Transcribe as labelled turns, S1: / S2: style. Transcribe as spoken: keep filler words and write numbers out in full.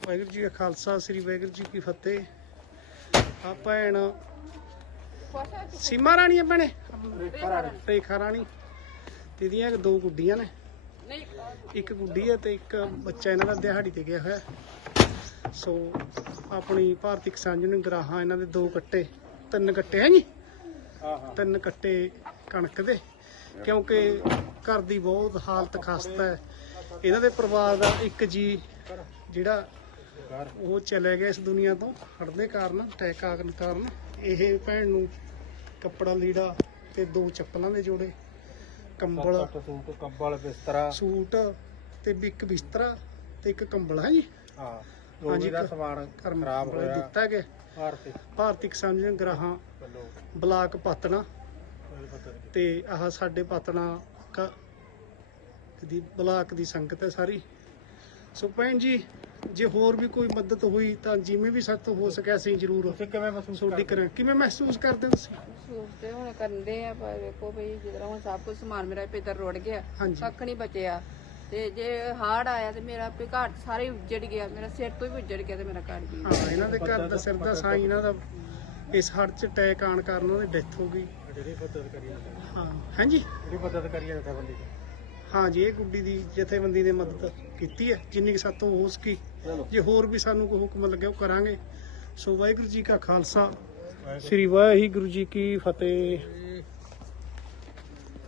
S1: ਵਾਹਿਗੁਰੂ ਜੀ ਕਾ ਖਾਲਸਾ ਸ੍ਰੀ ਵਾਹਿਗੁਰੂ ਜੀ ਕੀ ਫਤਿਹ। ਆ ਭੈਣ ਸੀਮਾ ਰਾਣੀ ਆ ਭੈਣੇ, ਰੇਖਾ ਰਾਣੀ ਤੇ ਇਹਦੀਆਂ ਦੋ ਗੁੱਡੀਆਂ ਨੇ, ਇੱਕ ਗੁੱਡੀ ਹੈ ਤੇ ਇੱਕ ਬੱਚਾ ਇਹਨਾਂ ਦਾ ਦਿਹਾੜੀ ਤੇ ਗਿਆ ਹੋਇਆ। ਸੋ ਆਪਣੀ ਭਾਰਤੀ ਕਿਸਾਨ ਯੂਨੀਅਨ ਗਰਾਹਾਂ ਇਹਨਾਂ ਦੇ ਦੋ ਕੱਟੇ ਤਿੰਨ ਕੱਟੇ ਹੈ ਜੀ, ਤਿੰਨ ਕੱਟੇ ਕਣਕ ਦੇ, ਕਿਉਂਕਿ ਘਰ ਦੀ ਬਹੁਤ ਹਾਲਤ ਖਸਤਾ ਹੈ। ਇਹਨਾਂ ਦੇ ਪਰਿਵਾਰ ਦਾ ਇੱਕ ਜੀ ਜਿਹੜਾ ਉਹ ਚਲੇ ਗਿਆ ਇਸ ਦੁਨੀਆ ਤੋਂ ਹੜ੍ਹ ਦੇ ਕਾਰਨ, ਅਟੈਕ ਆਉਣ ਕਾਰਨ। ਇਹ ਭੈਣ ਨੂੰ ਕੱਪੜਾ ਲੀੜਾ ਤੇ ਦੋ ਚੱਪਲਾਂ ਦੇ ਜੋੜੇ, ਕੰਬਲ
S2: ਸੂਟ ਕੰਬਲ ਬਿਸਤਰਾ
S1: ਸੂਟ ਤੇ ਇੱਕ ਬਿਸਤਰਾ ਤੇ ਇੱਕ ਕੰਬਲ ਹੈ ਜੀ।
S2: ਹਾਂ ਰੋਜੀ ਦਾ ਸਮਾਨ ਖਰਾਬ ਹੋਇਆ
S1: ਦਿੱਤਾ ਗਿਆ।
S2: ਭਾਰਤੀ
S1: ਭਾਰਤੀ ਕਿਸਾਨ ਯੂਨੀਅਨ ਗਰਾਹਾਂ ਬਲਾਕ ਪਾਤਣਾ ਤੇ ਆਹ ਸਾਡੇ ਪਾਤਣਾ ਦੀ ਬਲਾਕ ਦੀ ਸੰਗਤ ਹੈ ਸਾਰੀ। ਸੋ ਭੈਣ ਜੀ ਜੇ ਹੋਰ ਵੀ ਕੋਈ ਮਦਦ ਹੋਈ ਤਾਂ ਜਿਵੇਂ ਵੀ ਸਾਡੇ ਤੋਂ ਹੋ ਸਕਿਆ ਅਸੀਂ ਜ਼ਰੂਰ
S2: ਤੁਸੀਂ ਕਿਵੇਂ ਮਹਿਸੂਸ
S1: ਤੁਹਾਡੀ ਕਰਾਂ। ਕਿਵੇਂ ਮਹਿਸੂਸ ਕਰਦੇ ਤੁਸੀਂ?
S3: ਸੋਚਦੇ ਹੁਣ ਕਰਦੇ ਆ, ਪਰ ਵੇਖੋ ਬਈ ਜਿੱਦਾਂ ਹੁਣ ਸਭ ਕੁਝ ਸਮਾਨ ਮੇਰਾ ਇੱਧਰ ਰੁੜ ਗਿਆ,
S1: ਹਾਂਜੀ।
S3: ਕੱਖ ਨਹੀਂ ਬਚਿਆ। ਤੇ ਜੇ ਹਾੜ ਆਇਆ ਤੇ ਮੇਰਾ ਵੀ ਘਰ ਸਾਰੇ ਹੀ ਉੱਜੜ ਗਿਆ, ਮੇਰਾ ਸਿਰ ਤੋਂ ਵੀ ਉੱਜੜ ਗਿਆ ਤੇ ਮੇਰਾ ਘਰ ਵੀ।
S1: ਹਾਂ ਇਹਨਾਂ ਦੇ ਘਰ ਦਾ ਸਿਰ ਦਾ ਸਾਈ ਇਹਨਾਂ ਦਾ ਇਸ ਹੜ੍ਹ ਚ ਅਟੈਕ ਆਉਣ ਕਾਰਨ ਉਹਦੀ ਡੈਥ ਹੋ ਗਈ।
S2: ਜਿਹੜੀ ਮਦਦ ਕਰੀ
S1: ਹਾਂ ਹਾਂਜੀ
S2: ਜਿਹੜੀ ਮਦਦ ਕਰੀ ਹੈ ਜਥੇਬੰਦੀ ਦੀ।
S1: ਹਾਂ ਜੀ, ਇਹ ਗੁੱਡੀ ਦੀ ਜਥੇਬੰਦੀ ਨੇ ਮਦਦ ਕੀਤੀ ਹੈ ਜਿੰਨੀ ਕਿ ਸਾਤੋਂ ਹੋ ਸਕੀ। ਜੇ ਹੋਰ ਵੀ ਸਾਨੂੰ ਕੋਈ ਹੁਕਮ ਲੱਗਿਆ ਉਹ ਕਰਾਂਗੇ। ਸੋ ਵਾਹਿਗੁਰੂ ਜੀ ਕਾ ਖਾਲਸਾ ਸ੍ਰੀ ਵਾਹਿਗੁਰੂ ਜੀ ਕੀ ਫਤਿਹ।